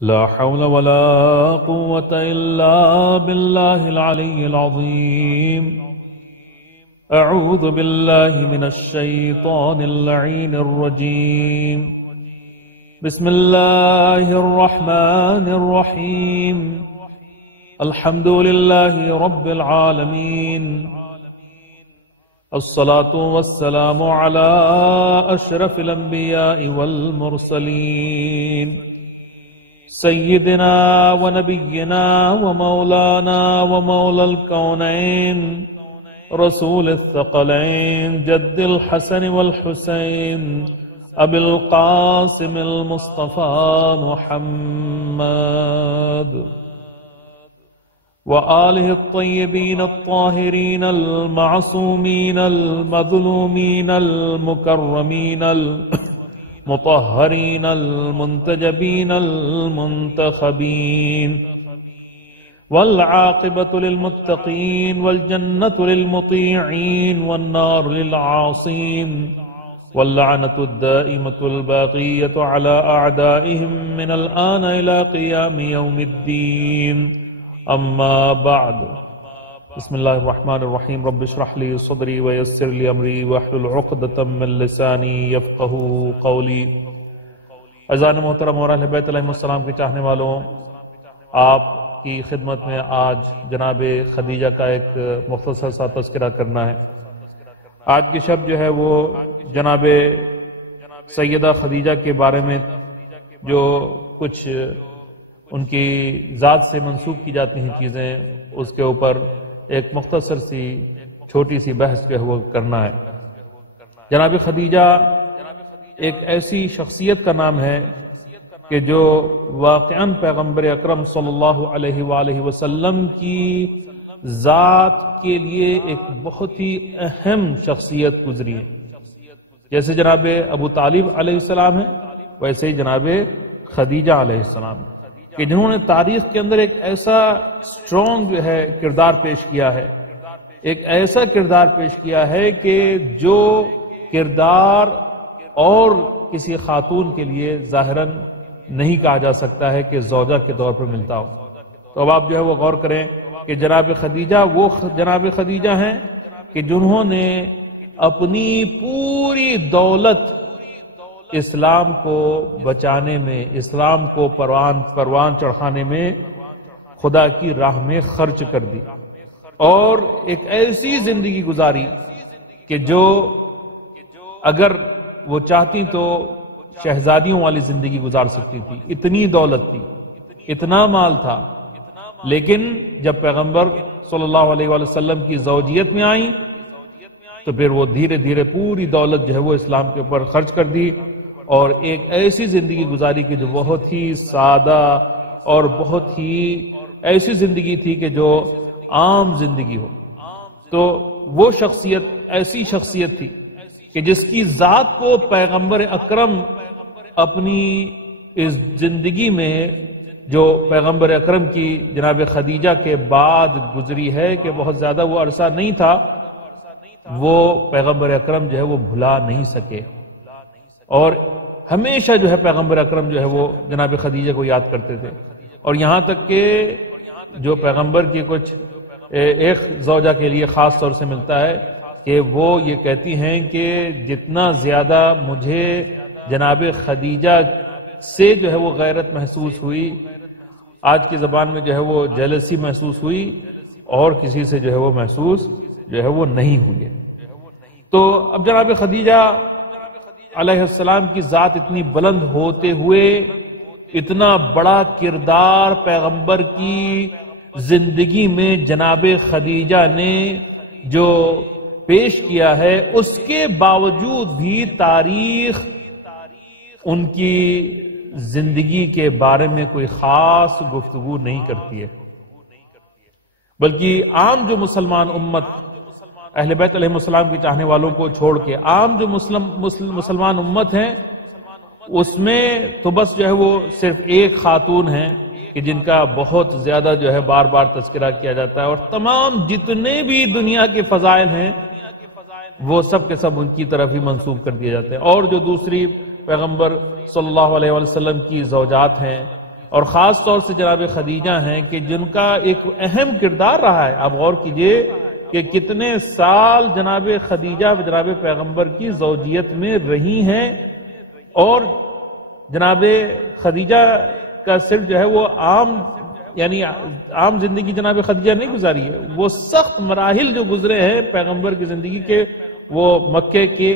لا حول ولا قوة إلا بالله العلي العظيم. أعوذ بالله من الشيطان اللعين الرجيم. بسم الله الرحمن الرحيم. الحمد لله رب العالمين. الصلاة والسلام على أشرف الأنبياء والمرسلين سيدنا ونبينا ومولانا ومولى الكونين رسول الثقلين جد الحسن والحسين أبي القاسم المصطفى محمد وآله الطيبين الطاهرين المعصومين المظلومين المكرمين المطهرين المنتجبين المنتخبين والعاقبة للمتقين والجنة للمطيعين والنار للعاصين واللعنة الدائمة الباقية على أعدائهم من الآن إلى قيام يوم الدين. أما بعد. بسم الله الرحمن الرحيم. رب اشرح لي صدري ويسر لي أمري واحلل عقدة من لساني يفقهوا قولي. عزیزان محترم اور اہل بیت علیہ السلام کے چاہنے والوں، آپ کی خدمت میں آج جناب خدیجہ کا ایک مختصر سا تذکرہ کرنا ہے. آج کی شب جو ہے وہ جناب سیدہ خدیجہ کے بارے میں جو کچھ ان کی ذات سے منسوب کی جاتی ہیں چیزیں، اس کے اوپر ایک مختصر سی چھوٹی سی بحث جو ہے وہ کرنا ہے. جناب خدیجہ ایک ایسی شخصیت کا نام ہے کہ جو واقعاً پیغمبر اکرم صلی اللہ علیہ وآلہ وسلم کی ذات کے لیے ایک بہت ہی اہم شخصیت گزری ہے. جیسے جناب ابو طالب علیہ السلام ہے، ویسے ہی جناب خدیجہ علیہ السلام ہے کہ جنہوں نے تاریخ کے اندر ایک ایسا اسٹرانگ جو ہے کردار پیش کیا ہے، ایک ایسا کردار پیش کیا ہے کہ جو کردار اور کسی خاتون کے لیے ظاہراً نہیں کہا جا سکتا ہے کہ زوجہ کے طور پر ملتا ہو. تو اب آپ جو ہے وہ غور کریں کہ جناب خدیجہ وہ جناب خدیجہ ہیں کہ جنہوں نے اپنی پوری دولت اسلام کو بچانے میں، اسلام کو پروان چڑھانے میں خدا کی راہ میں خرچ کر دی، اور ایک ایسی زندگی گزاری کہ جو اگر وہ چاہتی تو شہزادیوں والی زندگی گزار سکتی تھی. اتنی دولت تھی، اتنا مال تھا، لیکن جب پیغمبر صلی اللہ علیہ وآلہ وسلم کی زوجیت میں آئیں تو پھر وہ دھیرے دھیرے پوری دولت جو ہے وہ اسلام کے اوپر خرچ کر دی، اور ایک ایسی زندگی گزاری کہ جو بہت ہی سادہ اور بہت ہی ایسی زندگی تھی کہ جو عام زندگی ہو. تو وہ شخصیت ایسی شخصیت تھی کہ جس کی ذات کو پیغمبر اکرم اپنی اس زندگی میں، جو پیغمبر اکرم کی جناب خدیجہ کے بعد گزری ہے کہ بہت زیادہ وہ عرصہ نہیں تھا، وہ پیغمبر اکرم جو ہے وہ بھلا نہیں سکے، اور ہمیشہ جو ہے پیغمبر اکرم جو ہے وہ جناب خدیجہ کو یاد کرتے تھے. اور یہاں تک کہ جو پیغمبر کی کچھ ایک زوجہ کے لیے خاص طور سے ملتا ہے کہ وہ یہ کہتی ہیں کہ جتنا زیادہ مجھے جناب خدیجہ سے جو ہے وہ غیرت محسوس ہوئی، آج کی زبان میں جو ہے وہ جیلسی محسوس ہوئی، اور کسی سے جو ہے وہ محسوس جو ہے وہ نہیں ہوئی. تو اب جناب خدیجہ علیہ السلام کی ذات اتنی بلند ہوتے ہوئے اتنا بڑا کردار پیغمبر کی زندگی میں جناب خدیجہ نے جو پیش کیا ہے، اس کے باوجود بھی تاریخ ان کی زندگی کے بارے میں کوئی خاص گفتگو نہیں کرتی ہے، بلکہ عام جو مسلمان امت، اہل بیت علیہ السلام کے چاہنے والوں کو چھوڑ کے عام جو مسلمان امت ہیں، اس میں تو بس جو ہے وہ صرف ایک خاتون ہیں کہ جن کا بہت زیادہ جو ہے بار بار تذکرہ کیا جاتا ہے، اور تمام جتنے بھی دنیا کے فضائل ہیں وہ سب کے سب ان کی طرف ہی منسوب کر دیے جاتے ہیں. اور جو دوسری پیغمبر صلی اللہ علیہ وسلم کی زوجات ہیں اور خاص طور سے جناب خدیجہ ہیں کہ جن کا ایک اہم کردار رہا ہے. آپ غور کیجئے کہ کتنے سال جناب خدیجہ جناب پیغمبر کی زوجیت میں رہی ہیں، اور جناب خدیجہ کا صرف جو ہے وہ عام زندگی جناب خدیجہ نہیں گزاری ہے، وہ سخت مراحل جو گزرے ہیں پیغمبر کی زندگی کے، وہ مکے کے،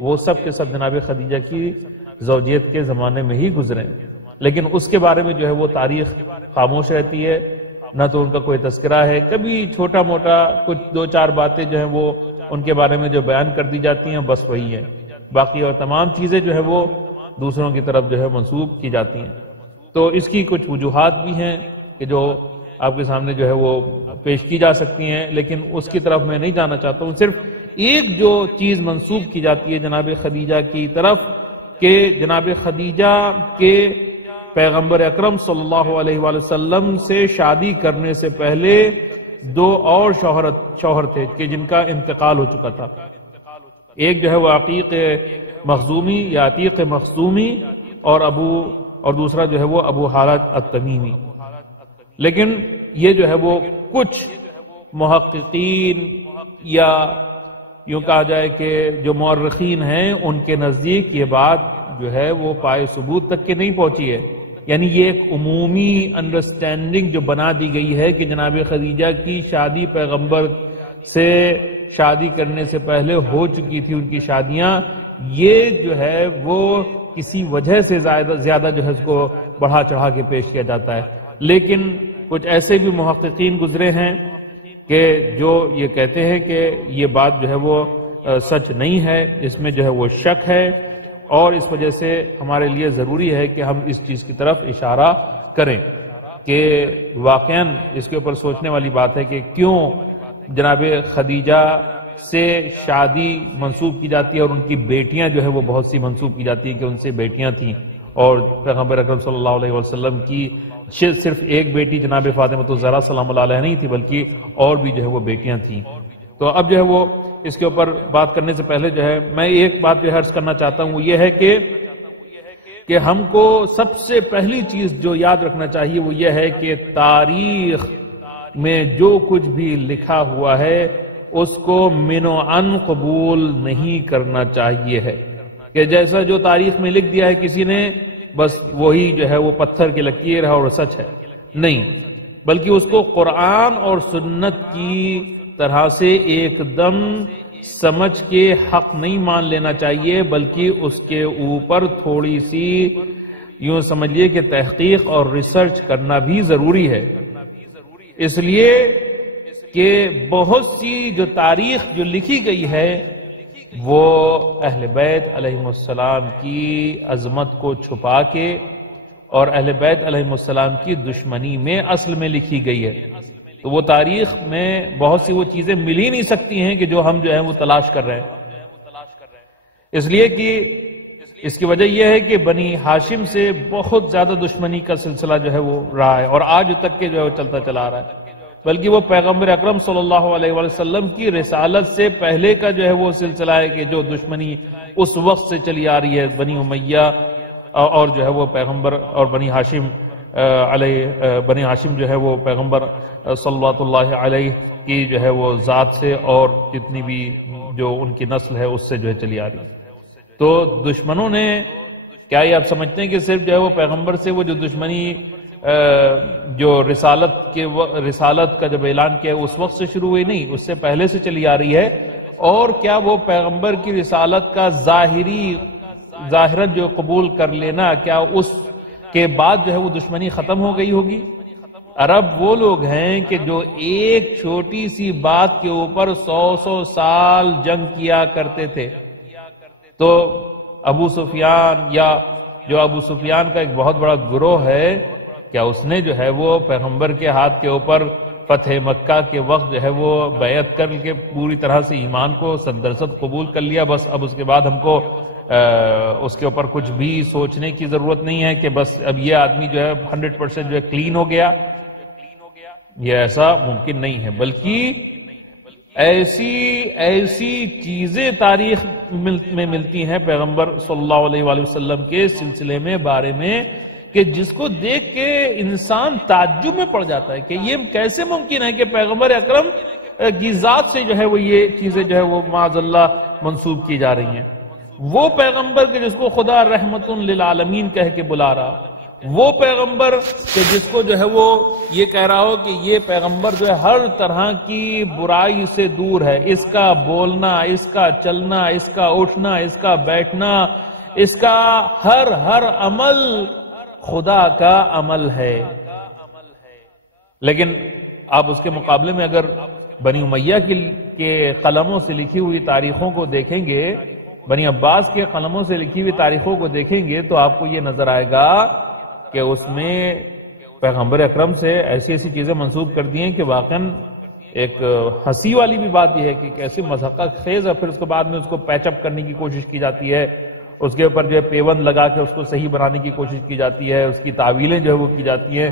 وہ سب کے سب جناب خدیجہ کی زوجیت کے زمانے میں ہی گزرے. لیکن اس کے بارے میں جو ہے وہ تاریخ خاموش رہتی ہے، نہ تو ان کا کوئی تذکرہ ہے. کبھی چھوٹا موٹا کچھ 2-4 باتیں جو ہیں وہ ان کے بارے میں جو بیان کر دی جاتی ہیں بس وہی ہیں، باقی اور تمام چیزیں جو ہے وہ دوسروں کی طرف جو ہے منسوب کی جاتی ہیں. تو اس کی کچھ وجوہات بھی ہیں کہ جو آپ کے سامنے جو ہے وہ پیش کی جا سکتی ہیں، لیکن اس کی طرف میں نہیں جانا چاہتا ہوں. صرف ایک جو چیز منسوب کی جاتی ہے جناب خدیجہ کی طرف کہ جناب خدیجہ کے پیغمبر اکرم صلی اللہ علیہ وآلہ وسلم سے شادی کرنے سے پہلے 2 اور شوہر تھے کہ جن کا انتقال ہو چکا تھا. ایک جو ہے وہ عقیق مخزومی یا عتیق مخزومی اور دوسرا جو ہے وہ ابو حالت التمیمی. لیکن یہ جو ہے وہ کچھ محققین یا یوں کہا جائے کہ جو مورخین ہیں ان کے نزدیک یہ بات جو ہے وہ پائے ثبوت تک کے نہیں پہنچی ہے. یعنی یہ ایک عمومی انڈرسٹینڈنگ جو بنا دی گئی ہے کہ جناب خدیجہ کی شادی پیغمبر سے شادی کرنے سے پہلے ہو چکی تھی ان کی شادیاں، یہ جو ہے وہ کسی وجہ سے زیادہ جو ہے اس کو بڑھا چڑھا کے پیش کیا جاتا ہے. لیکن کچھ ایسے بھی محققین گزرے ہیں کہ جو یہ کہتے ہیں کہ یہ بات جو ہے وہ سچ نہیں ہے، اس میں جو ہے وہ شک ہے، اور اس وجہ سے ہمارے لیے ضروری ہے کہ ہم اس چیز کی طرف اشارہ کریں کہ واقعاً اس کے اوپر سوچنے والی بات ہے کہ کیوں جناب خدیجہ سے شادی منسوب کی جاتی ہے اور ان کی بیٹیاں جو ہے وہ بہت سی منسوب کی جاتی ہیں کہ ان سے بیٹیاں تھیں. اور پیغمبر اکرم صلی اللہ علیہ وسلم کی صرف ایک بیٹی جناب فاطمہ الزہرا سلام اللہ علیہ نہیں تھی بلکہ اور بھی جو ہے وہ بیٹیاں تھیں. تو اب جو ہے وہ اس کے اوپر بات کرنے سے پہلے جو ہے میں ایک بات جو عرض کرنا چاہتا ہوں، وہ یہ ہے کہ ہم کو سب سے پہلی چیز جو یاد رکھنا چاہیے وہ یہ ہے کہ تاریخ میں جو کچھ بھی لکھا ہوا ہے اس کو من و عن قبول نہیں کرنا چاہیے ہے کہ جیسا جو تاریخ میں لکھ دیا ہے کسی نے بس وہی جو ہے وہ پتھر کی لکیر ہے اور سچ ہے. نہیں، بلکہ اس کو قرآن اور سنت کی طرح سے ایک دم سمجھ کے حق نہیں مان لینا چاہیے، بلکہ اس کے اوپر تھوڑی سی یوں سمجھیے کہ تحقیق اور ریسرچ کرنا بھی ضروری ہے. اس لیے کہ بہت سی جو تاریخ جو لکھی گئی ہے وہ اہل بیت علیہم السلام کی عظمت کو چھپا کے اور اہل بیت علیہم السلام کی دشمنی میں اصل میں لکھی گئی ہے. تو وہ تاریخ میں بہت سی وہ چیزیں مل ہی نہیں سکتی ہیں کہ جو ہم جو ہے وہ تلاش کر رہے ہیں. اس لیے کہ اس کی وجہ یہ ہے کہ بنی ہاشم سے بہت زیادہ دشمنی کا سلسلہ جو ہے وہ رہا ہے اور آج تک کے جو ہے وہ چلتا چلا رہا ہے. بلکہ وہ پیغمبر اکرم صلی اللہ علیہ وسلم کی رسالت سے پہلے کا جو ہے وہ سلسلہ ہے کہ جو دشمنی اس وقت سے چلی آ رہی ہے بنی امیہ اور جو ہے وہ پیغمبر اور بنی ہاشم جو ہے وہ پیغمبر صلی اللہ علیہ کی جو ہے وہ ذات سے اور جتنی بھی جو ان کی نسل ہے اس سے جو ہے چلی آ رہی ہے. تو دشمنوں نے کیا یہ آپ سمجھتے ہیں کہ صرف جو ہے وہ پیغمبر سے وہ جو دشمنی جو رسالت کا جب اعلان کیا اس وقت سے شروع ہوئی؟ نہیں، اس سے پہلے سے چلی آ رہی ہے. اور کیا وہ پیغمبر کی رسالت کا ظاہرت جو قبول کر لینا، کیا اس کے بعد جو ہے وہ دشمنی ختم ہو گئی ہوگی؟ عرب وہ لوگ ہیں کہ جو ایک چھوٹی سی بات کے اوپر 100 سال جنگ کیا کرتے تھے. تو ابو سفیان یا جو ابو سفیان کا ایک بہت بڑا گروہ ہے، کیا اس نے جو ہے وہ پیغمبر کے ہاتھ کے اوپر فتح مکہ کے وقت جو ہے وہ بیعت کر کے پوری طرح سے ایمان کو 100% قبول کر لیا؟ بس اب اس کے بعد ہم کو اس کے اوپر کچھ بھی سوچنے کی ضرورت نہیں ہے کہ بس اب یہ آدمی جو ہے 100% جو ہے کلین ہو گیا. یہ ایسا ممکن نہیں ہے، بلکہ ایسی چیزیں تاریخ میں ملتی ہیں پیغمبر صلی اللہ علیہ وآلہ وسلم کے سلسلے میں بارے میں کہ جس کو دیکھ کے انسان تعجب میں پڑ جاتا ہے کہ یہ کیسے ممکن ہے کہ پیغمبر اکرم کی ذات سے جو ہے وہ یہ چیزیں جو ہے وہ معاذ اللہ منسوب کی جا رہی ہیں. وہ پیغمبر کہ جس کو خدا رحمت للعالمین کہہ کے بلا رہا، وہ پیغمبر کہ جس کو جو ہے وہ یہ کہہ رہا ہو کہ یہ پیغمبر جو ہے ہر طرح کی برائی سے دور ہے، اس کا بولنا، اس کا چلنا، اس کا اٹھنا، اس کا بیٹھنا، اس کا ہر عمل خدا کا عمل ہے. لیکن آپ اس کے مقابلے میں اگر بنی امیہ کے قلموں سے لکھی ہوئی تاریخوں کو دیکھیں گے، بنی عباس کے قلموں سے لکھی ہوئی تاریخوں کو دیکھیں گے تو آپ کو یہ نظر آئے گا کہ اس میں پیغمبر اکرم سے ایسی ایسی چیزیں منسوب کر دی ہیں کہ واقعاً ایک ہنسی والی بھی بات یہ ہے کہ کیسے مضحکہ خیز ہے. پھر اس کے بعد میں اس کو پیچ اپ کرنے کی کوشش کی جاتی ہے، اس کے اوپر جو ہے پیوند لگا کے اس کو صحیح بنانے کی کوشش کی جاتی ہے، اس کی تعویلیں جو ہے وہ کی جاتی ہیں.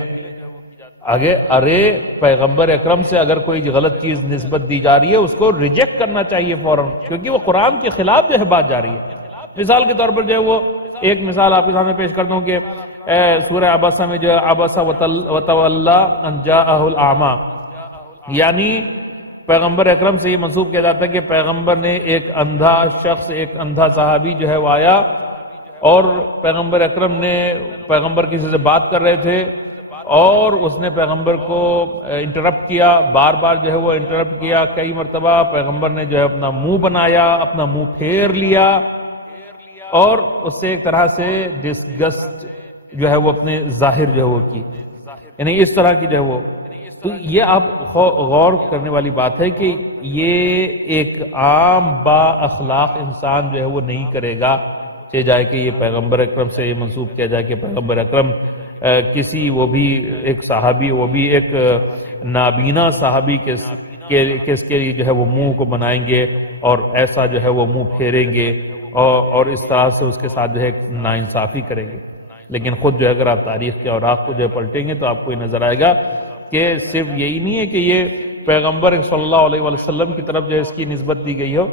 آگے ارے پیغمبر اکرم سے اگر کوئی غلط چیز نسبت دی جا رہی ہے اس کو ریجیکٹ کرنا چاہیے فوراً، کیونکہ وہ قرآن کے خلاف جو ہے بات جا رہی ہے. مثال کے طور پر جو ہے وہ ایک مثال آپ کے سامنے پیش کرتا ہوں کہ سورہ عبسہ میں جو ہے عبسہ وتولی ان جاءہ الاعمی، یعنی پیغمبر اکرم سے یہ منسوب کیا جاتا ہے کہ پیغمبر نے ایک اندھا شخص، ایک اندھا صحابی جو ہے وہ آیا اور پیغمبر اکرم نے پیغمبر کسی سے بات کر رہے تھے اور اس نے پیغمبر کو انٹرپٹ کیا، بار بار جو ہے وہ انٹرپٹ کیا کئی مرتبہ. پیغمبر نے جو ہے اپنا منہ بنایا، اپنا منہ پھیر لیا اور اس سے ایک طرح سے ڈسگسٹ جو ہے وہ اپنے ظاہر جو ہے وہ کی، یعنی اس طرح کی جو ہے وہ. تو یہ آپ غور کرنے والی بات ہے کہ یہ ایک عام با اخلاق انسان جو ہے وہ نہیں کرے گا، چاہے جائے کہ یہ پیغمبر اکرم سے یہ منسوب کیا جائے کہ پیغمبر اکرم کسی وہ بھی ایک صحابی، وہ بھی ایک نابینا صحابی کس کے لیے جو ہے وہ منہ کو بنائیں گے اور ایسا جو ہے وہ منہ پھیریں گے اور اس طرح سے اس کے ساتھ جو ہے ناانصافی کریں گے. لیکن خود جو ہے اگر آپ تاریخ کے اوراق کو جو ہے پلٹیں گے تو آپ کو یہ نظر آئے گا کہ صرف یہی نہیں ہے کہ یہ پیغمبر صلی اللہ علیہ وسلم کی طرف جو ہے اس کی نسبت دی گئی ہو،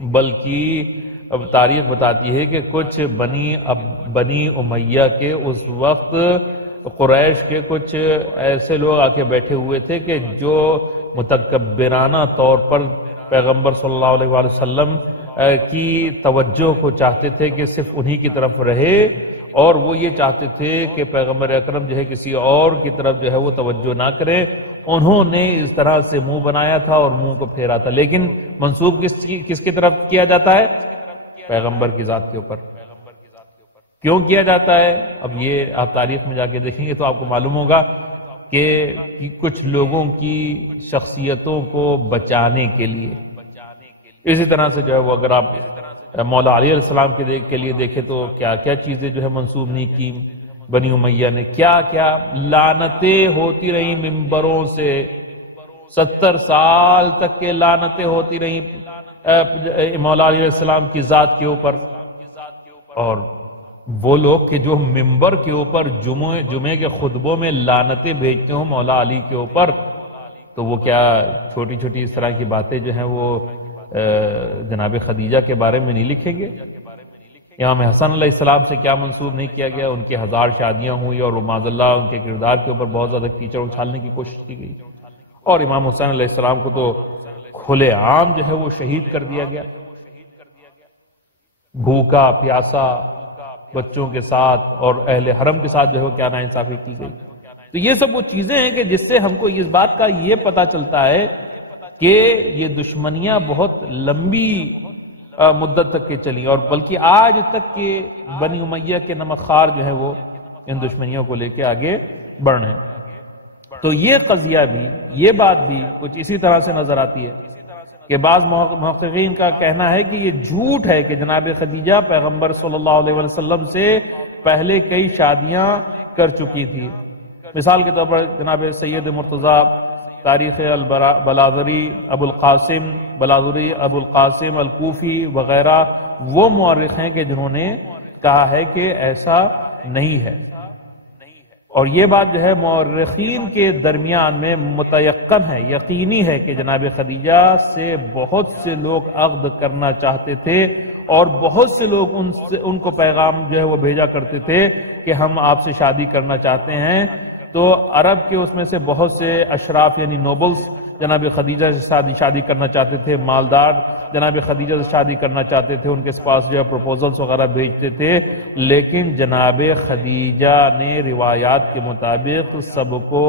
بلکہ اب تاریخ بتاتی ہے کہ کچھ بنی امیہ کے اس وقت قریش کے کچھ ایسے لوگ آ کے بیٹھے ہوئے تھے کہ جو متکبرانہ طور پر پیغمبر صلی اللہ علیہ وسلم کی توجہ کو چاہتے تھے کہ صرف انہی کی طرف رہے، اور وہ یہ چاہتے تھے کہ پیغمبر اکرم جو ہے کسی اور کی طرف جو ہے وہ توجہ نہ کرے. انہوں نے اس طرح سے منہ بنایا تھا اور منہ کو پھیرا تھا. لیکن منسوب کس کی طرف کیا جاتا ہے؟ پیغمبر کی ذات کے اوپر. کیوں کیا جاتا ہے؟ اب یہ آپ تاریخ میں جا کے دیکھیں گے تو آپ کو معلوم ہوگا کہ کچھ لوگوں کی شخصیتوں کو بچانے کے لیے. اسی طرح سے جو ہے وہ اگر آپ مولا علی علیہ السلام کے لیے دیکھیں تو کیا کیا چیزیں جو ہے منسوب نہیں کی بنی امیہ نے، کیا کیا لعنتیں ہوتی رہی ممبروں سے، 70 سال تک کے لعنتیں ہوتی رہی مولا علی علیہ السلام کی ذات کے اوپر. اور وہ لوگ کہ جو ممبر کے اوپر جمعے کے خطبوں میں لعنتیں بھیجتے ہوں مولا علی کے اوپر، تو وہ کیا چھوٹی چھوٹی اس طرح کی باتیں جو ہیں وہ جناب خدیجہ کے بارے میں نہیں لکھیں گے؟ امام حسن علیہ السلام سے کیا منسوب نہیں کیا گیا؟ ان کے 1000 شادیاں ہوئی اور معاذ اللہ ان کے کردار کے اوپر بہت زیادہ کیچڑ اچھالنے کی کوشش کی گئی، اور امام حسین علیہ السلام کو تو کھلے عام جو ہے وہ شہید کر دیا گیا، بھوکا پیاسا بچوں کے ساتھ اور اہل حرم کے ساتھ جو ہے وہ کیا ناانصافی کی گئی. تو یہ سب وہ چیزیں ہیں کہ جس سے ہم کو اس بات کا یہ پتا چلتا ہے کہ یہ دشمنیاں بہت لمبی مدت تک کے چلی، اور بلکہ آج تک کے بنی امیہ کے نمک خار جو ہے وہ ان دشمنیوں کو لے کے آگے بڑھ رہے ہیں. تو یہ قضیہ بھی، یہ بات بھی کچھ اسی طرح سے نظر آتی ہے کہ بعض محققین کا کہنا ہے کہ یہ جھوٹ ہے کہ جناب خدیجہ پیغمبر صلی اللہ علیہ وسلم سے پہلے کئی شادیاں کر چکی تھی. مثال کے طور پر جناب سید مرتضیٰ تاریخ بلازری ابو القاسم الکوفی وغیرہ وہ مورخ ہیں کہ جنہوں نے کہا ہے کہ ایسا نہیں ہے، اور یہ بات جو ہے مورخین کے درمیان میں متیقن ہے، یقینی ہے کہ جناب خدیجہ سے بہت سے لوگ عقد کرنا چاہتے تھے اور بہت سے لوگ ان کو پیغام جو ہے وہ بھیجا کرتے تھے کہ ہم آپ سے شادی کرنا چاہتے ہیں. تو عرب کے اس میں سے بہت سے اشراف یعنی نوبلز جناب خدیجہ سے شادی کرنا چاہتے تھے، مالدار جناب خدیجہ سے شادی کرنا چاہتے تھے، ان کے پاس جو ہے پروپوزلز وغیرہ بھیجتے تھے، لیکن جناب خدیجہ نے روایات کے مطابق سب کو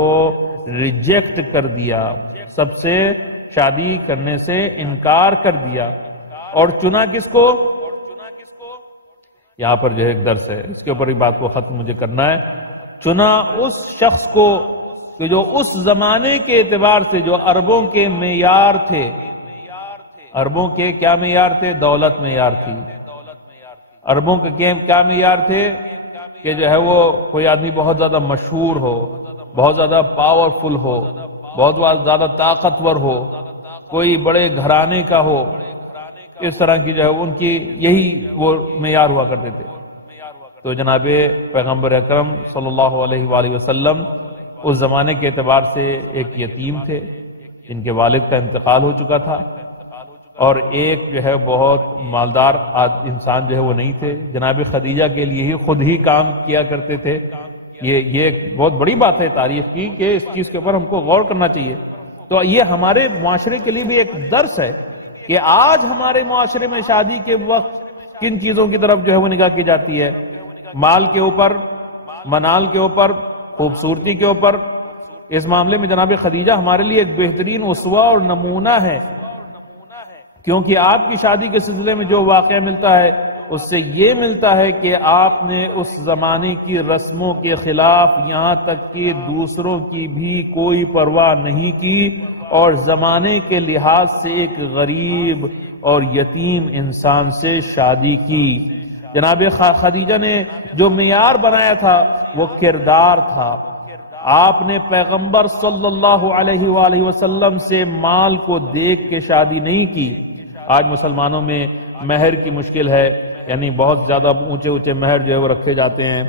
ریجیکٹ کر دیا، سب سے شادی کرنے سے انکار کر دیا. اور چنا کس کو؟ یہاں پر جو ہے ایک درس ہے، اس کے اوپر ہی بات کو ختم مجھے کرنا ہے. چنا اس شخص کو کہ جو اس زمانے کے اعتبار سے جو عربوں کے معیار تھے، عربوں کے کیا معیار تھے؟ دولت معیار تھی. عربوں کے کیا معیار تھے؟ کہ جو ہے وہ کوئی آدمی بہت زیادہ مشہور ہو، بہت زیادہ پاورفل ہو، بہت زیادہ طاقتور ہو، کوئی بڑے گھرانے کا ہو. اس طرح کی جو ہے ان کی یہی وہ معیار ہوا کرتے تھے. تو جناب پیغمبر اکرم صلی اللہ علیہ وآلہ وسلم اس زمانے کے اعتبار سے ایک یتیم تھے جن کے والد کا انتقال ہو چکا تھا، اور ایک جو ہے بہت مالدار انسان جو ہے وہ نہیں تھے. جناب خدیجہ کے لیے ہی خود ہی کام کیا کرتے تھے. یہ ایک بہت بڑی بات ہے تاریخ کی کہ اس چیز کے اوپر ہم کو غور کرنا چاہیے. تو یہ ہمارے معاشرے کے لیے بھی ایک درس ہے کہ آج ہمارے معاشرے میں شادی کے وقت کن چیزوں کی طرف جو ہے وہ نگاہ کی جاتی ہے؟ مال کے اوپر، منال کے اوپر، خوبصورتی کے اوپر. اس معاملے میں جناب خدیجہ ہمارے لیے ایک بہترین اسوہ اور نمونہ ہے، کیونکہ آپ کی شادی کے سلسلے میں جو واقعہ ملتا ہے اس سے یہ ملتا ہے کہ آپ نے اس زمانے کی رسموں کے خلاف یہاں تک کہ دوسروں کی بھی کوئی پرواہ نہیں کی، اور زمانے کے لحاظ سے ایک غریب اور یتیم انسان سے شادی کی. جناب خدیجہ نے جو معیار بنایا تھا وہ کردار تھا. آپ نے پیغمبر صلی اللہ علیہ وآلہ وسلم سے مال کو دیکھ کے شادی نہیں کی. آج مسلمانوں میں مہر کی مشکل ہے، یعنی بہت زیادہ اونچے اونچے مہر جو ہے وہ رکھے جاتے ہیں.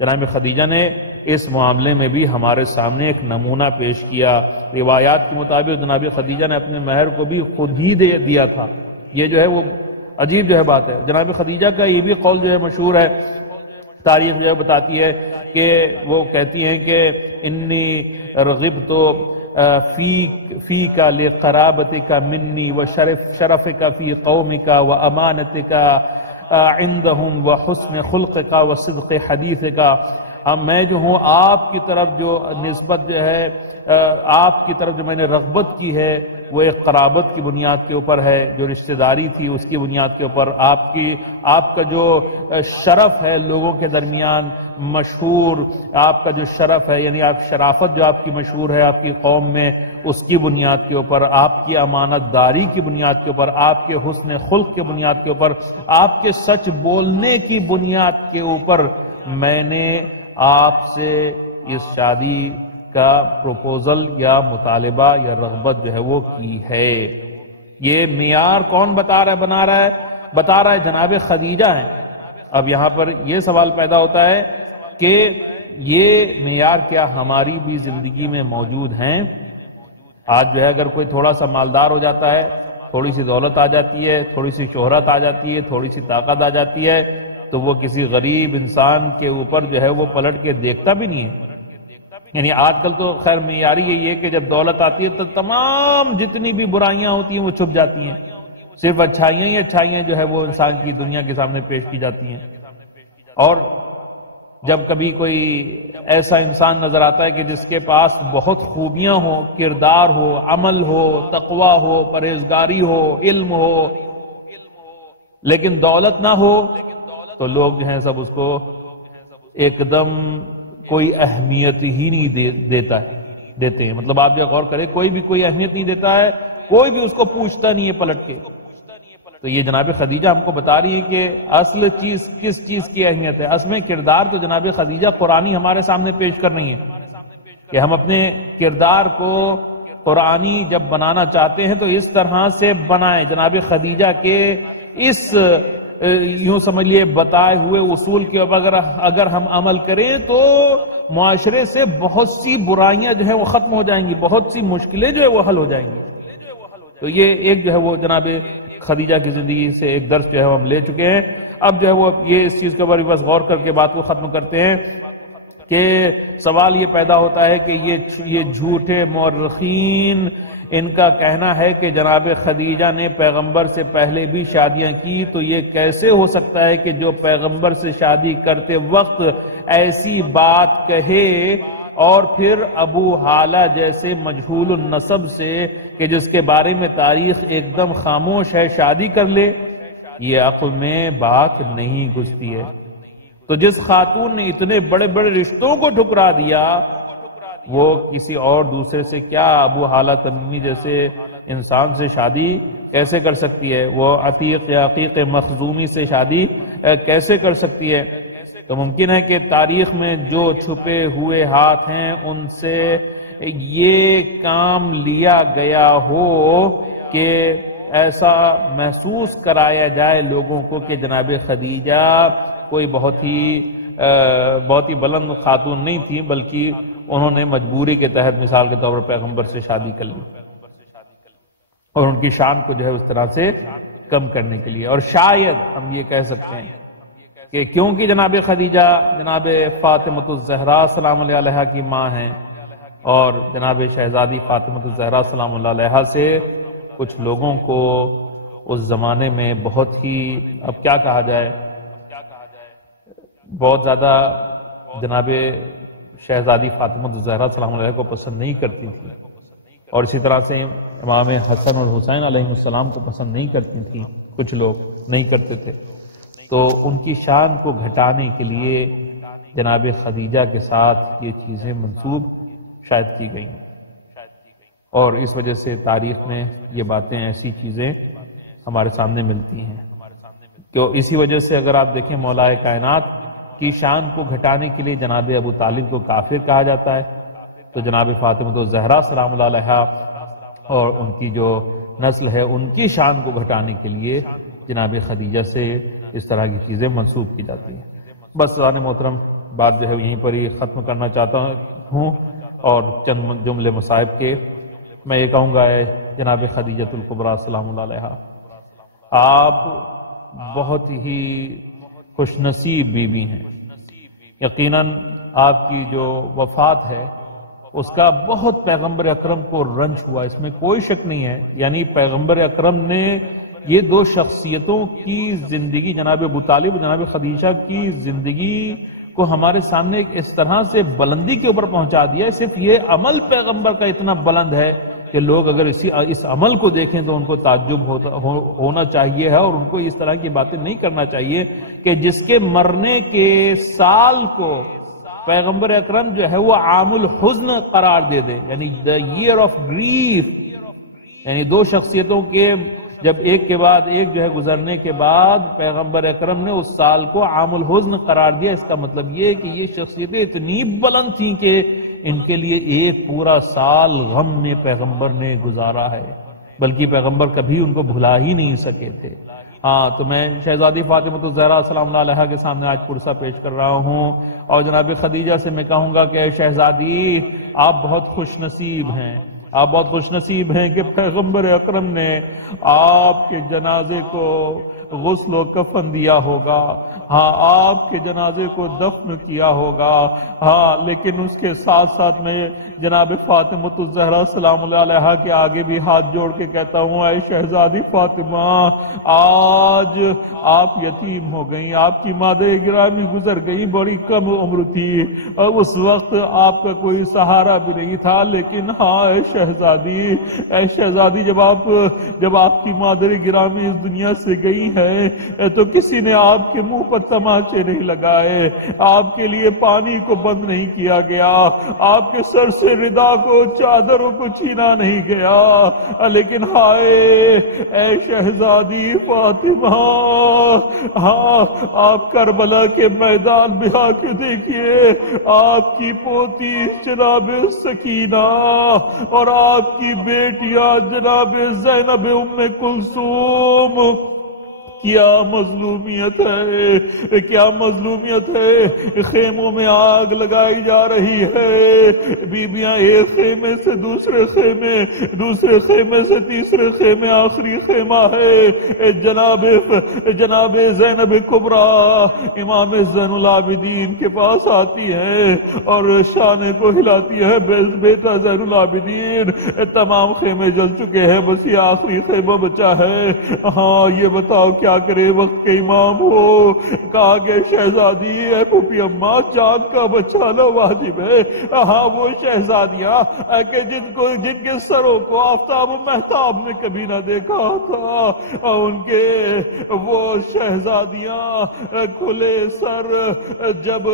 جناب خدیجہ نے اس معاملے میں بھی ہمارے سامنے ایک نمونہ پیش کیا. روایات کے مطابق جناب خدیجہ نے اپنے مہر کو بھی خود ہی دے دیا تھا. یہ جو ہے وہ عجیب جو ہے بات ہے. جناب خدیجہ کا یہ بھی قول جو ہے مشہور ہے، تاریخ جو ہے بتاتی ہے کہ وہ کہتی ہیں کہ انی رغبت فیک لقرابتک منی وشرفک فی قومک وامانتک عندهم وحسن خلقک وصدق حدیثک. میں جو ہوں آپ کی طرف جو نسبت جو ہے، آپ کی طرف جو میں نے رغبت کی ہے وہ ایک قرابت کی بنیاد کے اوپر ہے، جو رشتہ داری تھی اس کی بنیاد کے اوپر. آپ کا جو شرف ہے لوگوں کے درمیان مشہور، آپ کا جو شرف ہے یعنی آپ شرافت جو آپ کی مشہور ہے آپ کی قوم میں، اس کی بنیاد کے اوپر، آپ کی امانت داری کی بنیاد کے اوپر، آپ کے حسن خلق کے بنیاد کے اوپر، آپ کے سچ بولنے کی بنیاد کے اوپر میں نے آپ سے اس شادی کا پروپوزل یا مطالبہ یا رغبت جو ہے وہ کی ہے. یہ معیار کون بتا رہا ہے جناب خدیجہ ہیں. اب یہاں پر یہ سوال پیدا ہوتا ہے کہ یہ معیار کیا ہماری بھی زندگی میں موجود ہیں؟ آج جو ہے اگر کوئی تھوڑا سا مالدار ہو جاتا ہے، تھوڑی سی دولت آ جاتی ہے، تھوڑی سی شہرت آ جاتی ہے، تھوڑی سی طاقت آ جاتی ہے، تو وہ کسی غریب انسان کے اوپر جو ہے وہ پلٹ کے دیکھتا بھی نہیں ہے. یعنی آج کل تو خیر معیاری یہ کہ جب دولت آتی ہے تو تمام جتنی بھی برائیاں ہوتی ہیں وہ چھپ جاتی ہیں، صرف اچھائیاں ہی اچھائیاں جو ہے وہ انسان کی دنیا کے سامنے پیش کی جاتی ہیں. اور جب کبھی کوئی ایسا انسان نظر آتا ہے کہ جس کے پاس بہت خوبیاں ہوں، کردار ہو، عمل ہو، تقوی ہو، پرہیزگاری ہو، علم ہو، لیکن دولت نہ ہو، تو لوگ جو ہیں سب اس کو ایک دم کوئی اہمیت ہی نہیں دیتے ہیں. مطلب آپ جو غور کریں، کوئی بھی کوئی اہمیت نہیں دیتا ہے، کوئی بھی اس کو پوچھتا نہیں ہے پلٹ کے. تو یہ جناب خدیجہ ہم کو بتا رہی ہے کہ اصل چیز کس چیز کی اہمیت ہے. اصل میں کردار تو جناب خدیجہ قرآنی ہمارے سامنے پیش کر رہی ہیں کہ ہم اپنے کردار کو قرآنی جب بنانا چاہتے ہیں تو اس طرح سے بنائیں. جناب خدیجہ کے اس یوں سمجھ لیے بتائے ہوئے اصول کے اوپر اگر ہم عمل کریں تو معاشرے سے بہت سی برائیاں جو ہیں وہ ختم ہو جائیں گی، بہت سی مشکلیں جو ہے وہ حل ہو جائیں گی. تو یہ ایک جو ہے وہ جناب خدیجہ کی زندگی سے ایک درس جو ہے ہم لے چکے ہیں. اب جو ہے وہ یہ اس چیز کے اوپر بس غور کر کے بات کو ختم کرتے ہیں کہ سوال یہ پیدا ہوتا ہے کہ یہ جھوٹے مورخین ان کا کہنا ہے کہ جناب خدیجہ نے پیغمبر سے پہلے بھی شادیاں کی، تو یہ کیسے ہو سکتا ہے کہ جو پیغمبر سے شادی کرتے وقت ایسی بات کہے اور پھر ابو حالہ جیسے مجہول النسب سے کہ جس کے بارے میں تاریخ ایک دم خاموش ہے شادی کر لے؟ یہ عقل میں بات نہیں گھستی ہے. تو جس خاتون نے اتنے بڑے بڑے رشتوں کو ٹھکرا دیا وہ کسی اور دوسرے سے کیا ابو حالہ تمیمی جیسے انسان سے شادی کیسے کر سکتی ہے؟ وہ عتیق یا عقیق مخزومی سے شادی کیسے کر سکتی ہے؟ تو ممکن ہے کہ تاریخ میں جو چھپے ہوئے ہاتھ ہیں ان سے یہ کام لیا گیا ہو کہ ایسا محسوس کرایا جائے لوگوں کو کہ جناب خدیجہ کوئی بہت ہی بلند خاتون نہیں تھی، بلکہ انہوں نے مجبوری کے تحت مثال کے طور پر پیغمبر سے شادی کر لی اور ان کی شان کو جو ہے اس طرح سے کم کرنے کے لیے. اور شاید ہم یہ کہہ سکتے ہیں کہ کیونکہ جناب خدیجہ جناب فاطمۃ الزہرا سلام اللہ علیہا کی ماں ہیں اور جناب شہزادی فاطمۃ الزہرا سلام اللہ علیہا سے کچھ لوگوں کو اس زمانے میں بہت ہی اب کیا کہا جائے بہت زیادہ جناب شہزادی فاطمۃ الزہرا سلام اللہ علیہ کو پسند نہیں کرتی تھی، اور اسی طرح سے امام حسن اور حسین علیہ السلام کو پسند نہیں کرتی تھی، کچھ لوگ نہیں کرتے تھے. تو ان کی شان کو گھٹانے کے لیے جناب خدیجہ کے ساتھ یہ چیزیں منسوب شاید کی گئی ہیں، اور اس وجہ سے تاریخ میں یہ باتیں ایسی چیزیں ہمارے سامنے ملتی ہیں. کہ اسی وجہ سے اگر آپ دیکھیں مولا کائنات کی شان کو گھٹانے کے لیے جناب ابو طالب کو کافر کہا جاتا ہے، تو جناب فاطمۃ الزہرا سلام اللہ علیہا اور ان کی جو نسل ہے ان کی شان کو گھٹانے کے لیے جناب خدیجہ سے اس طرح کی چیزیں منسوب کی جاتی ہیں. بس سادہ محترم بات جو ہے یہیں پر ہی ختم کرنا چاہتا ہوں، اور چند جملے مصائب کے میں یہ کہوں گا اے جناب خدیجۃ الکبریٰ سلام اللہ علیہا، آپ بہت ہی خوش نصیب بیوی ہیں. یقیناً آپ کی جو وفات ہے اس کا بہت پیغمبر اکرم کو رنج ہوا، اس میں کوئی شک نہیں ہے. یعنی پیغمبر اکرم نے یہ دو شخصیتوں کی زندگی، جناب ابو طالب اور جناب خدیجہ کی زندگی کو ہمارے سامنے اس طرح سے بلندی کے اوپر پہنچا دیا. صرف یہ عمل پیغمبر کا اتنا بلند ہے کہ لوگ اگر اس عمل کو دیکھیں تو ان کو تعجب ہونا چاہیے ہے، اور ان کو اس طرح کی باتیں نہیں کرنا چاہیے کہ جس کے مرنے کے سال کو پیغمبر اکرم جو ہے وہ عام الحزن قرار دے دے، یعنی the year of grief. یعنی دو شخصیتوں کے جب ایک کے بعد ایک جو ہے گزرنے کے بعد پیغمبر اکرم نے اس سال کو عام الحزن قرار دیا. اس کا مطلب یہ کہ یہ شخصیتیں اتنی بلند تھیں کہ ان کے لیے ایک پورا سال غم میں پیغمبر نے گزارا ہے، بلکہ پیغمبر کبھی ان کو بھلا ہی نہیں سکے تھے. تو میں شہزادی فاطمۃ الزہرا سلام اللہ علیہا کے سامنے آج پرسہ پیش کر رہا ہوں، اور جناب خدیجہ سے میں کہوں گا کہ شہزادی آپ بہت خوش نصیب ہیں، آپ بہت خوش نصیب ہیں کہ پیغمبر اکرم نے آپ کے جنازے کو غسل و کفن دیا ہوگا، ہاں آپ کے جنازے کو دفن کیا ہوگا، ہاں لیکن اس کے ساتھ ساتھ میں جناب فاطمۃ الزہرا سلام اللہ علیہا کے آگے بھی ہاتھ جوڑ کے کہتا ہوں اے شہزادی فاطمہ، آج آپ یتیم ہو گئیں، آپ کی مادر گرامی گزر گئی، بڑی کم عمر تھی اور اس وقت آپ کا کوئی سہارا بھی نہیں تھا، لیکن ہاں اے شہزادی جب آپ کی مادر گرامی اس دنیا سے گئی ہے تو کسی نے آپ کے منہ پر تماچے نہیں لگائے، آپ کے لیے پانی کو بند نہیں کیا گیا، آپ کے سر سے ردا کو چادروں کو چھینا نہیں گیا، لیکن ہائے اے شہزادی فاطمہ، ہاں آپ کربلا کے میدان میں آ کے دیکھیے، آپ کی پوتی جناب سکینہ اور آپ کی بیٹیاں جناب زینب ام کلثوم کیا مظلومیت ہے، کیا مظلومیت ہے، خیموں میں آگ لگائی جا رہی ہے، بیویاں ایک خیمے سے دوسرے خیمے، دوسرے خیمے سے تیسرے خیمے، آخری خیمہ ہے جناب زینب کبریٰ امام زین العابدین کے پاس آتی ہے اور شانے کو ہلاتی ہے، بیٹا زین العابدین تمام خیمے جل چکے ہیں، بس یہ آخری خیمہ بچا ہے، ہاں یہ بتاؤ کیا کرے، وقت کے امام ہو۔ کہا کہ شہزادی ہے پھوپھی اماں، چاند کا بچانا واجب ہے۔ ہاں وہ شہزادیاں کہ جن کے سروں کو آفتاب و مہتاب نے کبھی نہ دیکھا تھا، ان کے وہ شہزادیاں کھلے سر جب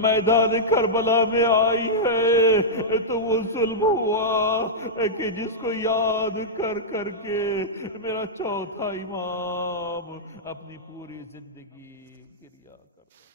میدان کربلا میں آئی ہے تو وہ ظلم ہوا کہ جس کو یاد کر کر کے میرا چوتھا امام اپنی پوری زندگی گریا کرتا۔